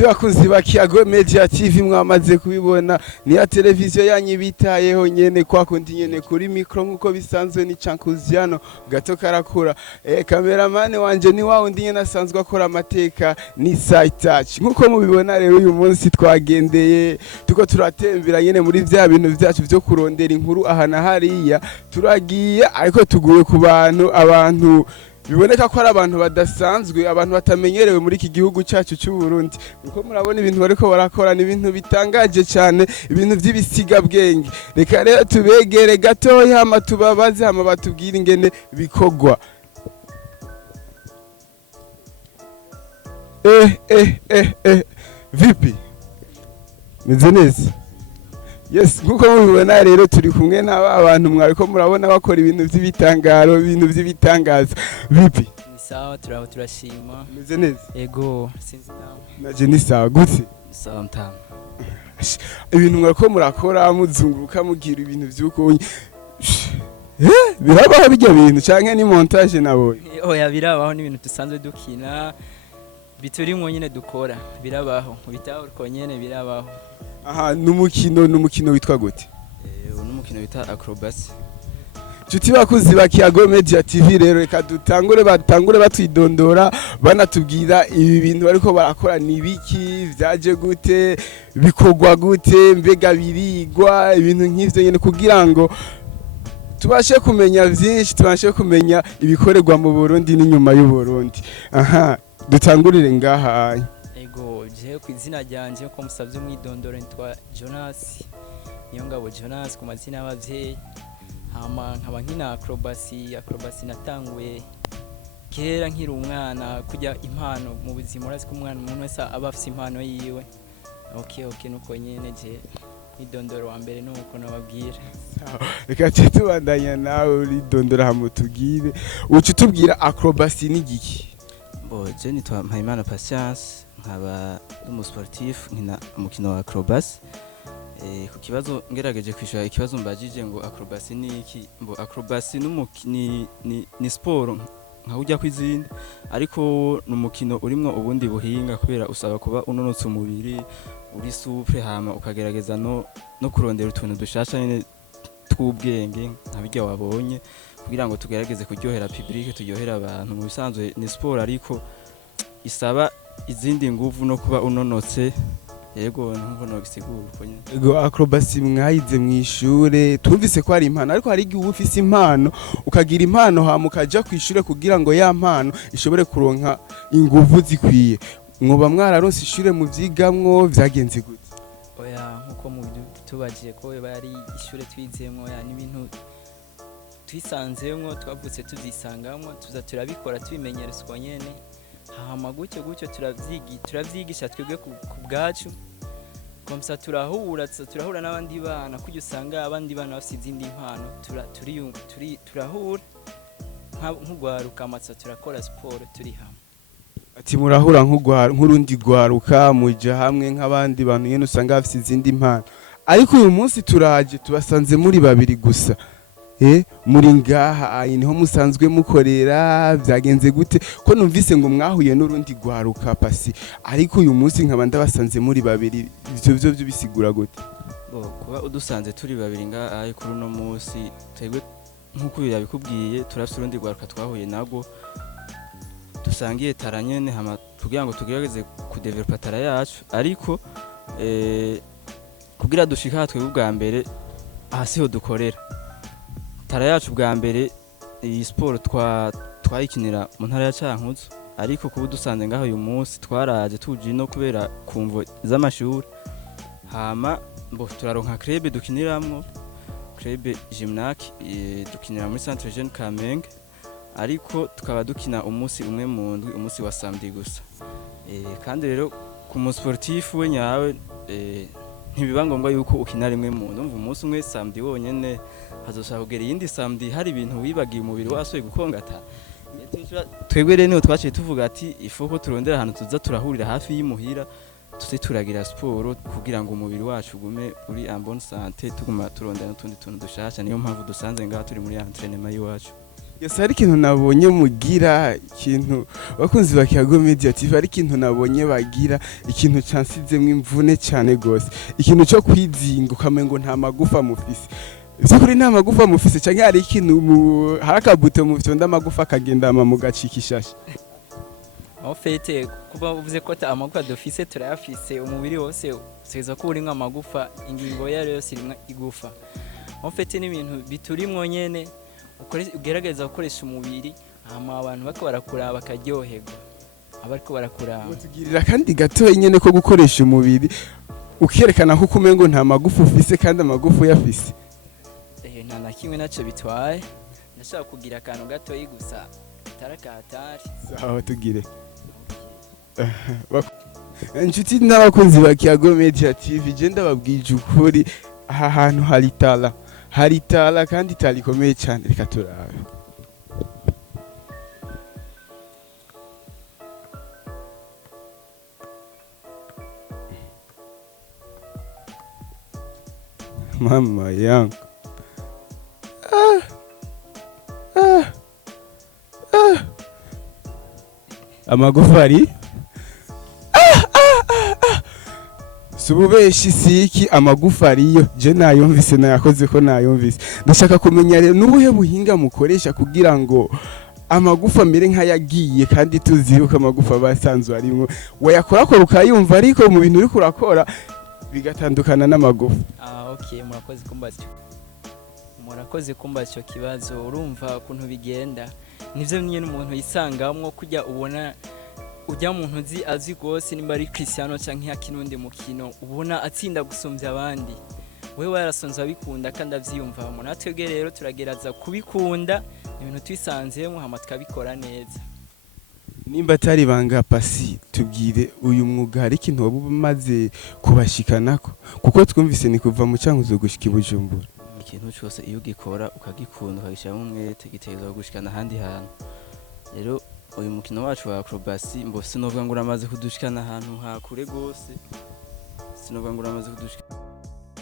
Chuti bakunzi bakiyago Media TV mwamaze kubibona ni ya televiziyo yanyu bitayeho nyene kwa kundi nyene kuri micro nkuko bisanzwe ni Chankuziano gato karakura cameraman wanje ni wawo ndi nyene asanzwe akora amateka ni Side Touch nkuko mubibona rero uyu munsi twagendeye tuko turatembera nyene muri vya bintu vyacu vyo kurondera inkuru ahana hariya turagiye ariko tuguye ku abantu biboneka ko ari abantu badasanzwe abantu batamenyerewe muri iki gihugu cyacu cy'u Burundi uko murabona ibintu bariko barakora ni ibintu bitangaje cyane ibintu by'ibisiga bwenge reka rero tubegere gatoya hama tubabaze hama batubwira ingene bikogwa vipi meze neza yes nkuko mubibona rero turi kumwe n'aba bantu mwariko murabona bakora ibintu by'ibitangaro ibintu by'ibitangaza vipi ni sawa turashima meze neza ego sinzi nawe naje ni sawa gute sawa mtama ibintu mwariko murakora muzunguruka mugira ibintu by'uko birabaho bijya bintu canke ni montage nabonye oya birabaho ni ibintu dusanzwe dukina biturimwo nyene dukora birabaho bitaho uko nyene birabaho aha numukino witwa gute numukino bita acrobacy Chuti bakuzi bakiyago Media TV rero reka batangure batwidondora banatubwira ibi bintu bariko barakora ni biki vyaje gute bikogwa gute mbega birigwa ibintu nk'ivyo nyene kugira ngo tubashe kumenya vyinshi tubashe kumenya ibikorerwa mu Burundi n'inyuma y'u Burundi aha dutangurire ngaha ego je ku izina ryanje ko musavye umwidondoro nitwa Jonas Niyongabo Jonas ku mazina y'abavyeyi hama nkaba nkina acrobacy natanguye kera nkiri umwana kujya impano mu buzima urazi ko umwana umuntu wese aba afite impano yiwe okay nuko nyene je mwidondoro wa mbere nuko nababwira reka tubandanya nawe uridondora hamutugire uci tubwira acrobacy ni giki je nitwa IMANA Patience nkaba umusportif nkina umukino wa acrobacy ku kibazo ngerageje kwishura ikibazo mbajije ngo acrobacy ni iki mbo acrobacy ni sport nka ujya kwizindi ariko numukino urimwo ubundi buhinga kubera usaba kuba unonotse umubiri uri souple hama ukagerageza no kurondera utuntu dushasha nyene tw'ubwenge nkabijya wabonye kugira ngo tugerageze kuryohera public turyohera abantu mu bisanzwe ni sport ariko isaba izindi nguvu no kuba unonotse yego nkuko nogisigura uko nyene ego acrobacy mwayize mwishure twumvise ko ari impano ariko hari igihe ufise impano ukagira impano hama ukaja kwishure kugira ngo ya mpano ishobore kuronka inguvu zikwiye mwoba mwararonse ishure mu vyigamwo vyagenze gute oya nkuko mu tubagiye ko bari ishure twizemwo ya n'ibintu twisanzemwo twavutse tuzisangamwo tuza turabikora tubimenyereza uko nyene hama gutyo turavyigisha twebwe ku bwacu komsa turahura n'abandi bana kujya usanga abandi bana bafite izindi impano turahura nk'ugwaruka amatsa turakora sport turi hamwe ati murahura nk'urundi gwaruka muja hamwe nk'abandi bantu nyene usanga bafite izindi impano ariko uyu munsi turaje tubasanze muri babiri gusa muri ngaha niho musanzwe mukorera vyagenze gute ko numvise ngo mwahuye n'urundi gwaruka pasi ariko uyu munsi nkaba ndabasanze muri babiri ivyo bisigura gute kuba udusanze turi babiri ngaha kuri no munsi twebwe nkuko yabikubwiye turafite urundi gwaruka twahuye nago dusangiye taranyene hama kugira ngo tugerageze kudevelopa tara yacu ariko kugira dushika twebwe ubwa mbere ahasiho dukorera tara yacu bwa mbere iyi sport twayikinira mu ntara ya Cankuzo ariko kuba dusanze ngaho uyu munsi twaraje tuje no kubera kumvo z'amashuri hama mbo turaronka club dukiniramwo club gymnaque dukinira muri centre jeune Kamenge ariko tukaba dukina umunsi umwe mu ndwi umunsi wa samedi gusa kandi rero ku mu sportif we nyawe ntibiba ngombwa yuko ukina rimwe mu ndumva umunsi umwe samedi wonyene hazoshaka kugera yindi samedi hari ibintu wibagiye umubiri wasoye gukongata twebwe rero niho twaciye tuvuga ati ifoko turondera ahantu tuza turahurira hafi y'imuhira tuze turagira sport kugira ngo umubiri wacu gume uri en bonne santé tuguma turondera n'utundi tuntu dushasha niyo mpamvu dusanze ngaha turi muri entraînement yiwacu Yes, hari ikintu nabonye mugira ikintu bakunzi ba Kiyago Media TV hari ikintu nabonye bagira ikintu cansizemwe imvune cyane gose ikintu cyo kwizinga ukamengo nta magufa mufise byukuri nta magufa mufise canke hari ikintu harakabuto mu vyonda amagufa akagenda mu gacikishashe aho fete kuba uvuze ko amagufa dufise turayafise umubiri wose useza ko uri nk'amagufa ingingo yari yose rimwe igufa aho fete n'ibintu biturimwo nyene ugerageza gukoresha umubiri hama abantu bako barakura bakaryoherwa abariko barakura tugirira kandi gatoye nyene ko gukoresha umubiri ukerekana ko kumengo nta magufa ufise kandi amagufa yafise nta na kimwe naco bitwaye ndashaka kugira akantu gatoyi gusa tarakatari sawa tugire inshuti n'abakunzi ba Kiyago Media TV je ndababwije ukuri aha hantu hari tala kandi talikomeye cyane reka turabe mama yangu amagufari sububeshi siki amagufari yo je nayumvise nayakoze ko nayumvise ndashaka kumenya rero nubuhe buhinga mukoresha kugira ngo amagufa mere nkayagiye kandi tuziruka amagufa basanzwe arimo wayakora ko ukayumva ariko mu bintu uri kurakora bigatandukana n'amagufa okay murakoze kumbaza icyo kibazo urumva ukuntu bigenda nivyo nyene umuntu yisangamwo kujya ubona ujya mu ntuzi azi gose nimba ari Cristiano canke yakinundi mukino ubona atsinda gusumbya abandi wewe warasonza bikunda kandi avyiyumva mu natwege rero turageraza kubikunda ibintu twisanzemo hama tukabikora neza nimba atari banga pasi tubwire uyu mwuga hari ikintu wabumaze kubashikanako kuko twumvise ni kuva mu Cankuzo gushika i Bujumbura ikintu cyose iyo ugikora ukagikunda ukagishiramo umwete gitegerezwa gushikana ahandi hantu rero uyu mukino wacu wa acrobacy mbose novuga ngo uramaze kudushikana ahantu hakure gose sinovuga ngo uramaze kudushikana